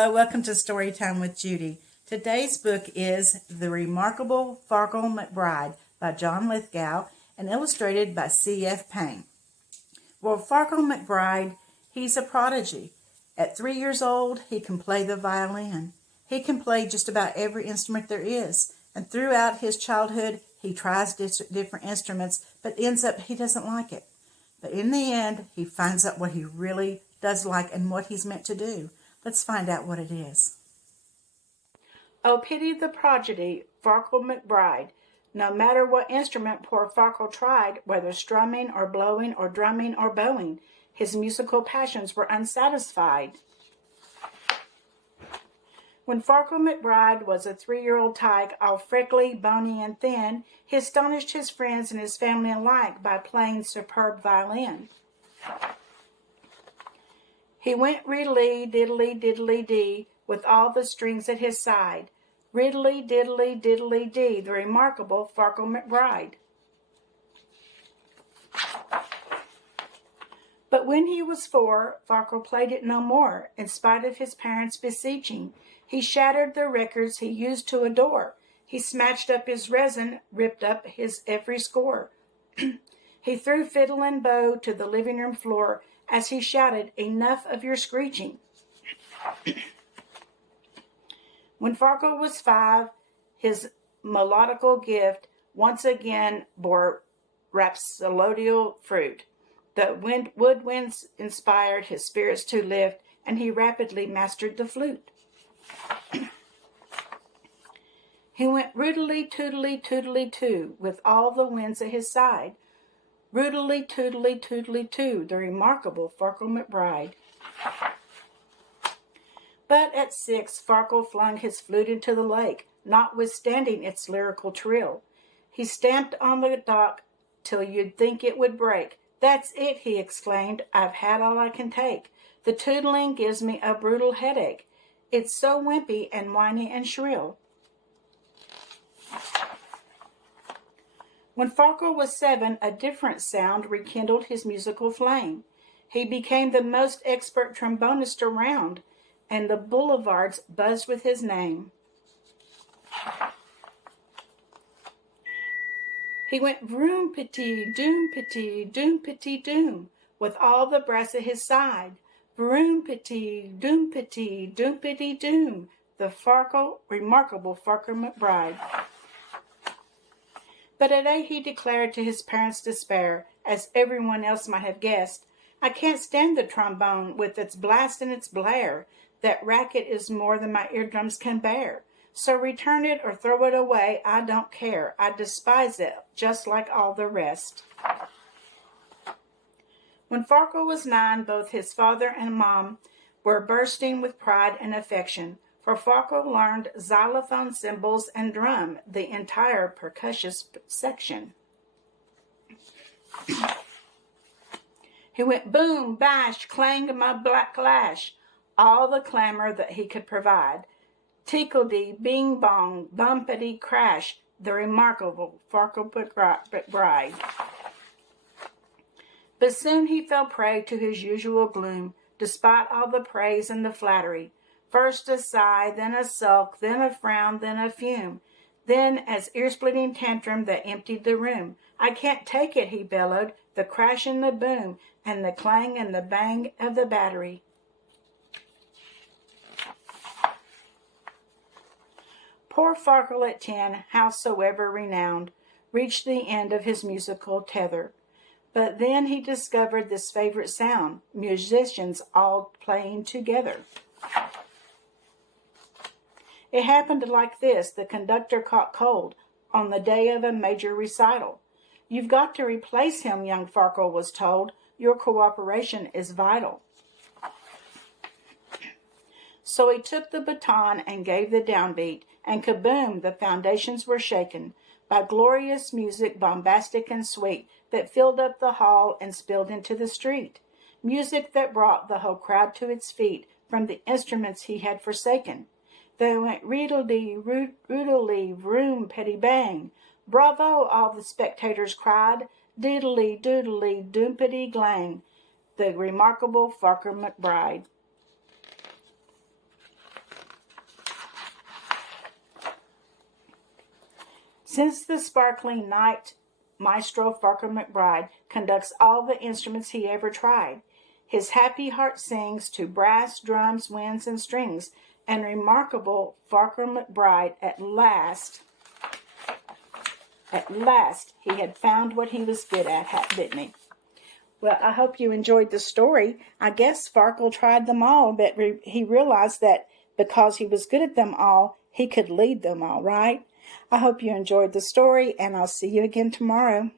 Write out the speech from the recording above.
Hello, welcome to Storytime with Judy. Today's book is The Remarkable Farkle McBride by John Lithgow and illustrated by C.F. Payne. Well, Farkle McBride, he's a prodigy. At 3 years old, he can play the violin. He can play just about every instrument there is. And throughout his childhood, he tries different instruments, but ends up he doesn't like it. But in the end, he finds out what he really does like and what he's meant to do. Let's find out what it is. Oh, pity the prodigy, Farkle McBride. No matter what instrument poor Farkle tried, whether strumming or blowing or drumming or bowing, his musical passions were unsatisfied. When Farkle McBride was a 3-year-old tyke, all freckly, bony, and thin, he astonished his friends and his family alike by playing superb violin. He went riddly, diddly, diddly, dee, with all the strings at his side. Riddly, diddly, diddly, dee, the remarkable Farkle McBride. But when he was 4, Farkle played it no more, in spite of his parents' beseeching. He shattered the records he used to adore. He smashed up his resin, ripped up his every score. He threw fiddle and bow to the living room floor as he shouted, "Enough of your screeching." When Farkle was 5, his melodical gift once again bore rhapsodial fruit. The woodwinds inspired his spirits to lift, and he rapidly mastered the flute. He went rootily, tootily, tootily, too, with all the winds at his side. Rootily, tootily, tootily, too, the remarkable Farkle McBride. But at 6, Farkle flung his flute into the lake, notwithstanding its lyrical trill. He stamped on the dock till you'd think it would break. "That's it," he exclaimed, "I've had all I can take. The tootling gives me a brutal headache. It's so wimpy and whiny and shrill." When Farkle was 7, a different sound rekindled his musical flame. He became the most expert trombonist around, and the boulevards buzzed with his name. He went vroom pitty doom pitty doom pitty doom with all the brass at his side. Vroom pitty doom pitty doom pitty doom, the remarkable Farkle McBride. But at 8 he declared to his parents' despair, as everyone else might have guessed, "I can't stand the trombone with its blast and its blare. That racket is more than my eardrums can bear. So return it or throw it away, I don't care. I despise it, just like all the rest." When Farkle was 9, both his father and mom were bursting with pride and affection, for Farkle learned xylophone, cymbals, and drum, the entire percussive section. He went boom, bash, clang, my black lash, all the clamor that he could provide. Tickle-dee, bing bong, bumpity crash, the remarkable Farkle McBride. But soon he fell prey to his usual gloom, despite all the praise and the flattery. First a sigh, then a sulk, then a frown, then a fume. Then, as ear-splitting tantrum that emptied the room. "I can't take it," he bellowed, "the crash and the boom, and the clang and the bang of the battery." Poor Farkle at 10, howsoever renowned, reached the end of his musical tether. But then he discovered this favorite sound, musicians all playing together. It happened like this. The conductor caught cold on the day of a major recital. "You've got to replace him," young Farkle was told. "Your cooperation is vital." So he took the baton and gave the downbeat, and kaboom, the foundations were shaken by glorious music, bombastic and sweet, that filled up the hall and spilled into the street. Music that brought the whole crowd to its feet from the instruments he had forsaken. They went reedle-dee, roodle-dee, vroom, petty bang. "Bravo!" all the spectators cried. "Diddly, doodly, doompity glang," the remarkable Farkle McBride. Since the sparkling night, Maestro Farkle McBride conducts all the instruments he ever tried. His happy heart sings to brass, drums, winds, and strings. And remarkable Farkle McBride at last, he had found what he was good at, didn't he? Well, I hope you enjoyed the story. I guess Farkle tried them all, but he realized that because he was good at them all, he could lead them all, right? I hope you enjoyed the story, and I'll see you again tomorrow.